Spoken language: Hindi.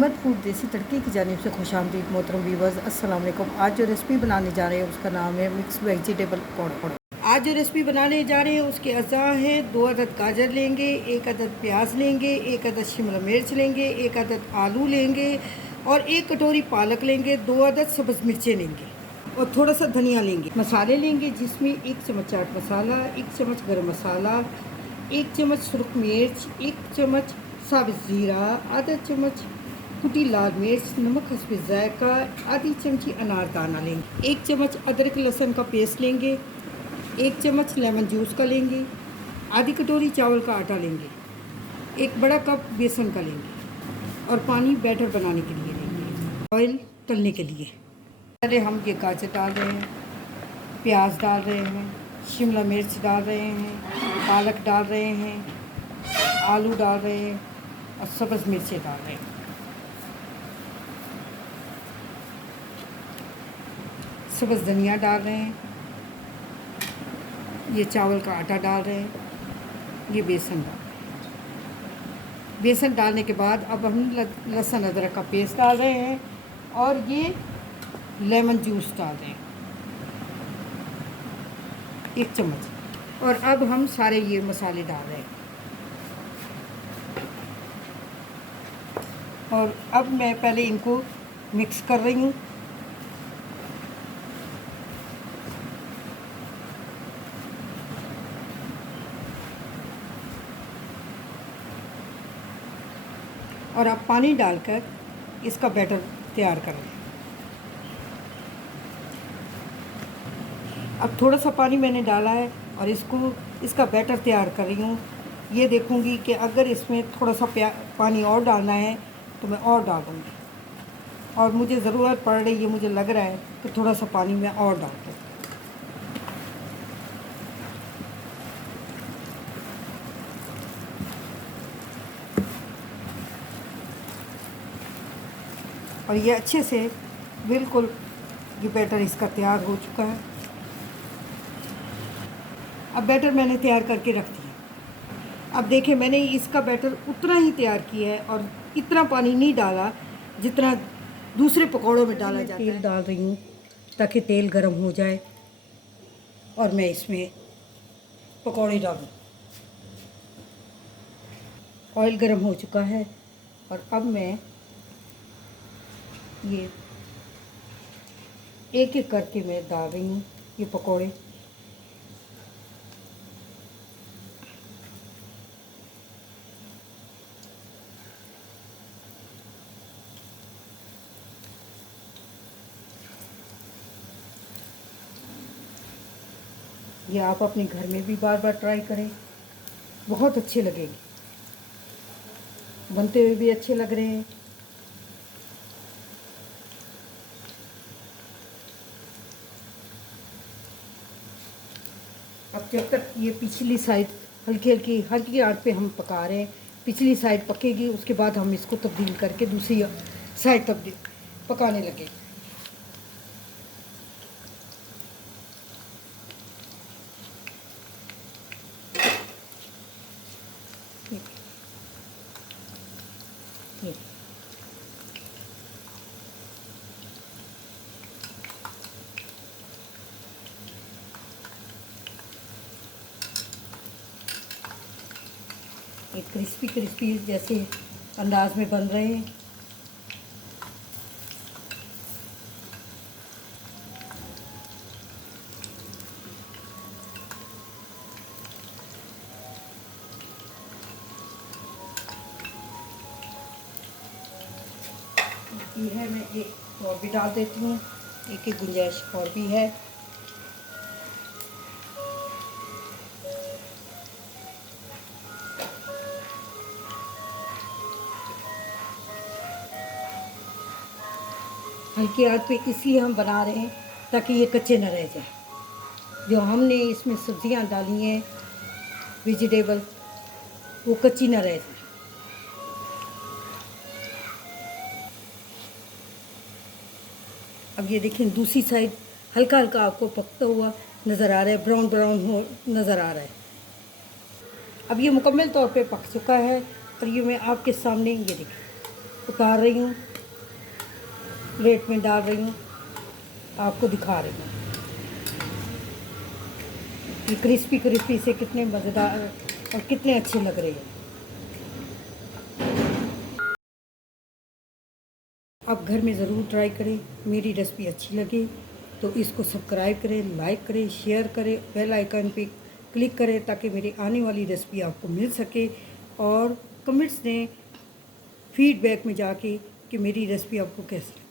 अहमद फूड देसी तड़के की जानिब से खुशामदीद मोहतरम व्यूअर्स, अस्सलाम वालेकुम। आज जो रेसिपी बनाने जा रहे हैं उसका नाम है मिक्स वेजिटेबल पकौड़ा। आज जो रेसिपी बनाने जा रहे हैं उसके अज़ा हैं 2 अदद गाजर लेंगे, 1 अदद प्याज लेंगे, 1 अदद शिमला मिर्च लेंगे, 1 अदद आलू लेंगे और 1 कटोरी पालक लेंगे, 2 अदद सब्ज़ मिर्चें लेंगे और थोड़ा सा धनिया लेंगे। मसाले लेंगे जिसमें 1 चम्मच चाट मसाला, 1 चम्मच गरम मसाला, 1 चम्मच सुरख मिर्च, 1 चम्मच साबित ज़ीरा, आधा चम्मच कुटी लाल मिर्च, नमक हस्बे ज़ायका, आधी चमची अनारदाना लेंगे, 1 चम्मच अदरक लहसुन का पेस्ट लेंगे, 1 चम्मच लेमन जूस का लेंगे, आधी कटोरी चावल का आटा लेंगे, 1 बड़ा कप बेसन का लेंगे और पानी बैटर बनाने के लिए लेंगे। ऑयल तलने के लिए पहले हम ये गाजर डाल रहे हैं, प्याज डाल रहे हैं, शिमला मिर्च डाल रहे हैं, पालक डाल रहे हैं, आलू डाल रहे हैं और सब्ज़ मिर्चें डाल रहे हैं। सब्ज़ धनिया डाल रहे हैं, ये चावल का आटा डाल रहे हैं, ये बेसन डाल रहे हैं। बेसन डालने के बाद अब हम लहसुन अदरक का पेस्ट डाल रहे हैं और ये लेमन जूस डाल रहे हैं 1 चम्मच। और अब हम सारे ये मसाले डाल रहे हैं और अब मैं पहले इनको मिक्स कर रही हूँ। और अब पानी डालकर इसका बैटर तैयार कर लें। अब थोड़ा सा पानी मैंने डाला है और इसका बैटर तैयार कर रही हूँ। ये देखूँगी कि अगर इसमें थोड़ा सा पानी और डालना है तो मैं और डाल दूँगी और मुझे ज़रूरत पड़ रही है, मुझे लग रहा है कि थोड़ा सा पानी मैं और डाल दूँ। और ये अच्छे से बिल्कुल ये बैटर इसका तैयार हो चुका है। अब बैटर मैंने तैयार करके रख दिया। अब देखें मैंने इसका बैटर उतना ही तैयार किया है और इतना पानी नहीं डाला जितना दूसरे पकौड़ों में डाला जाता है। तेल डाल रही हूँ ताकि तेल गर्म हो जाए और मैं इसमें पकौड़े डालूँ। ऑयल गर्म हो चुका है और अब मैं ये एक एक करके मैं डाल रही हूँ ये पकौड़े। ये आप अपने घर में भी बार बार ट्राई करें, बहुत अच्छे लगेंगे, बनते हुए भी अच्छे लग रहे हैं। अब जब तक ये पिछली साइड हल्की आंच पे हम पका रहे हैं, पिछली साइड पकेगी उसके बाद हम इसको तब्दील करके दूसरी साइड तब्दील पकाने लगे। ये क्रिस्पी जैसे अंदाज में बन रहे हैं। ये है, मैं एक और भी डाल देती हूँ, एक गुंजाइश और भी है। हल्की आंच पे इसलिए हम बना रहे हैं ताकि ये कच्चे न रह जाए। जो हमने इसमें सब्जियां डाली हैं वेजिटेबल, वो कच्ची न रह जाए। अब ये देखें दूसरी साइड हल्का हल्का आपको पकता हुआ नज़र आ रहा है, ब्राउन ब्राउन हो नज़र आ रहा है। अब ये मुकम्मल तौर पे पक चुका है और ये मैं आपके सामने ये देखें उतार रही हूँ, प्लेट में डाल रही हूँ, आपको दिखा रही हूँ। ये क्रिस्पी क्रिस्पी से कितने मज़ेदार और कितने अच्छे लग रहे हैं। आप घर में ज़रूर ट्राई करें। मेरी रेसिपी अच्छी लगे तो इसको सब्सक्राइब करें, लाइक करें, शेयर करें, बेल आइकन पे क्लिक करें ताकि मेरी आने वाली रेसिपी आपको मिल सके। और कमेंट्स दें फीडबैक में जाके कि मेरी रेसिपी आपको कैसी लगी।